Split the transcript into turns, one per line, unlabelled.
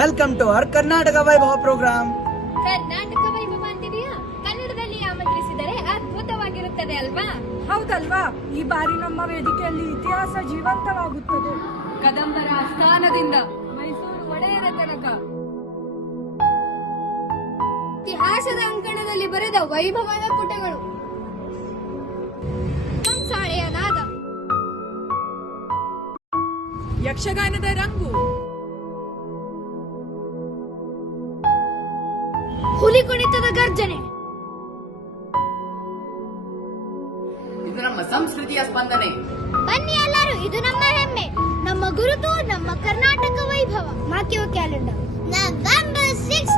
Welcome to our Karnataka Vaibhava program
Karnataka ವೈಭವ ಅಂತಿದೆಯಾ? ಕನ್ನಡದಲ್ಲಿ ಆಮಂತ್ರಿಸಿದರೆ ಅದ್ಭುತವಾಗಿರುತ್ತದೆ ಅಲ್ವಾ?
ಹೌದಲ್ವಾ? ಈ ಬಾರಿ ನಮ್ಮ ವೇದಿಕೆಯಲ್ಲಿ ಇತಿಹಾಸ ಜೀವಂತವಾಗುತ್ತದೆ.
ಕದಂಬರ ಸ್ಥಾನದಿಂದ ಮೈಸೂರು ಒಡೆಯರ ತನಕ. ಇತಿಹಾಸದ ಅಂಕಣದಲ್ಲಿ ಬರೆದ ವೈಭವದ ಪುಟಗಳು. ಕಂಸಾಳೆಯ ನಾದ
ಯಕ್ಷಗಾನದ ರಂಗು.
ಹುಲಿ ಕುಣಿತದ ಗರ್ಜನೆ.
ಇದು ನಮ್ಮ ಸಂಸ್ಕೃತಿಯ ಸ್ಪಂದನೆ.
ಬನ್ನಿ ಎಲ್ಲರೂ ಇದು ನಮ್ಮ ಹೆಮ್ಮೆ. ನಮ್ಮ ಗುರುತು ನಮ್ಮ ಕರ್ನಾಟಕ ವೈಭವ. ಮಾಕ್ಯೋ ಕ್ಯಾಲೆಂಡರ್ ನವೆಂಬರ್ ಸಿಕ್ಸ್ಟೀನ್